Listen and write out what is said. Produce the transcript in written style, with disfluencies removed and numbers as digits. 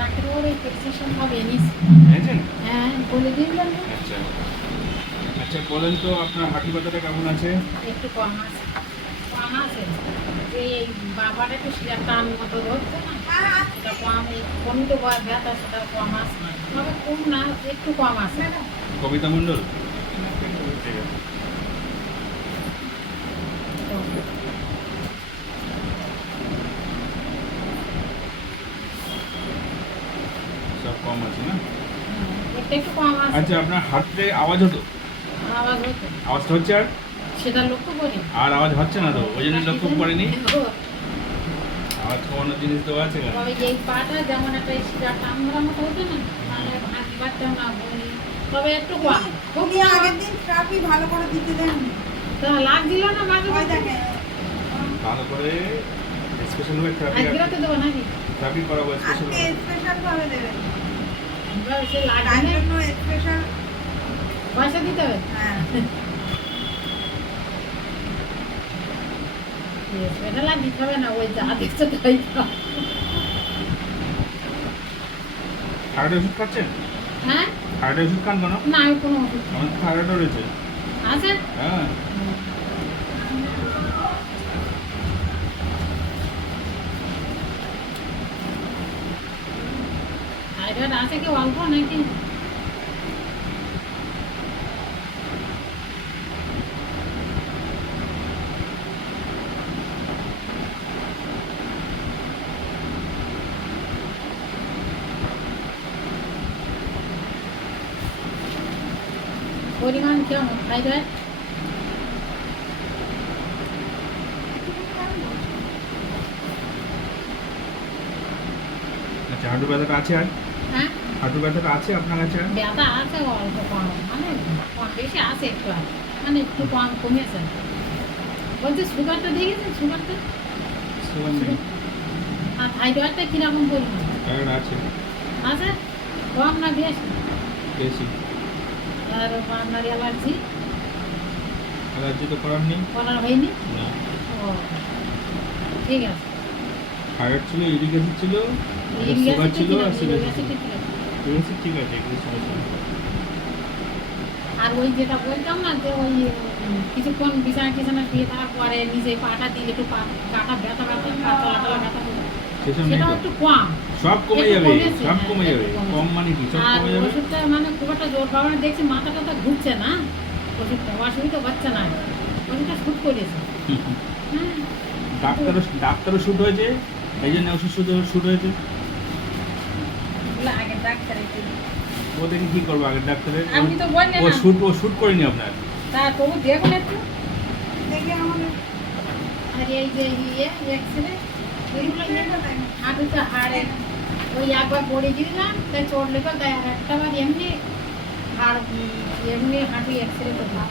ডাক্তারবাবুর এই প্রেসক্রিপশন সব এনেছি। এনেছেন? হ্যাঁ, বলে দিলাম না? আচ্ছা আচ্ছা, বলেন তো আপনার হাঁটু ব্যথাটা কেমন আছে? একটু কম আছে। কম আছে। যে এই বাবাটা একটু শিরার টান মতো ধরছে না? সেটা কম, এই কোনটা ব্যথা সেটা কম আছে। তবে কম না, একটু কম আছে। কবিতা মণ্ডল? ঠিক আছে। তো সব কম আছে না? এটা একটু কম আছে। আচ্ছা, আপনার হাতে আওয়াজ হতো? আওয়াজ হতো। আওয়াজটা হচ্ছে আর? সেটা লক্ষ্য করি। আর আওয়াজ হচ্ছে না তো, ওই জন্য লক্ষ্য করেনি। আওয়াজ কমানোর জিনিস তো আছে না? তবে এই পাটা যেমন একটা শিরা টান ধরার মতো হতো না, মানে ভাঙতে পারতাম না বলি। তবে একটু কম। উনি আগের দিন ট্রাফি ভালো করে দিতে দেন। তা লাগছিল না মাঝে ওই মাঝে? দেখে ভালো করে স্পেশাল ভাবে আজকে রাতে দেবো নাকি? ট্রাফিক করাবো স্পেশাল আজকে স্পেশাল ভাবে দেবেন। এবার সে তার লাগবে না, জন্য স্পেশাল। পয়সা দিতে হবে। হ্যাঁ, সেটা লাগ দিতে হবে না, ওই যা দেখছো তাই দাও। থাইরয়েড ওষুধ খাচ্ছেন? হ্যাঁ? থাইরয়েড ওষুধ খান কেন? না, আমি কোনো ওষুধ খাই আমার থাইরয়েডও রয়েছে। না। আছে? হ্যাঁ। থাইরয়েড আছে কি অল্প নাকি? পরিমাণ কেমন থাইরয়েড? আচ্ছা, হাঁটু ব্যথাটা আছে আর? হ্যাঁ? হাঁটু ব্যথাটা আছে আপনার কাছে আর? ব্যথা আছে অল্প কম, মানে কম বেশি আছে একটু আর, মানে একটু কম কমেছে। বলছি সুগারটা দেখেছেন? সুগারটা সুগার নেই। আর থাইরয়েডটা কিরকম পরিমাণ থাইরয়েড আছে। আছে? কম না বেশি? বেশি। আর আপনার অ্যালার্জি অ্যালার্জি তো করার নেই। করার হয়নি? না। ও, ঠিক আছে। থাইরয়েড ছিল, ইউরিক অ্যাসিড ছিল, ইউরিক সুগার অ্যাসিডটা ছিল, কি না? আর ইউরিক সিরিয়াস অ্যাসিডটা কি না? ইউরিক অ্যাসিড ঠিক আছে, এগুলো সমস্যা নেই। আর ওই যেটা বলতাম না যে ওই কিছুক্ষণ বিছানা টিছানা শুয়ে থাকার পরে নিজে পাটা দিলে একটু গাটা ব্যথা ব্যথা পা তলা ব্যথা করে, সেসব নেই সেটাও তো? একটু কম। সব কমে একটু যাবে, কমেছে, সব হ্যাঁ, কমে যাবে। একটু কমেছে। কম মানে কি? সব আর কমে যাবে। ওষুধটা মানে খুব একটা জোর পাবো না, দেখছি মাথা টাথা ঘুরছে না, ওষুধটা অসুবিধা হচ্ছে না, ওষুধটা শুট করেছে। হ্যাঁ, ডাক্তারও শুট হয়েছে, এই জন্য ওষুধ শুট হয়েছে। এগুলো আগে ডাক্তারে দিই। ও দেখি কি করবো আগের ডাক্তারের? আপনি তো বললেন ও না। শুট করেনি আপনার। তা তবু দেখুন একটু। দেখে আমাদের আর এই যে এক্সরে এগুলো হাঁটুতে হাড়ে ওই একবার পড়ে গেলাম, তাই চড়লে তো তাই আর একটা বার এমনি হাড় এমনি হাঁটু এক্সরে করলাম।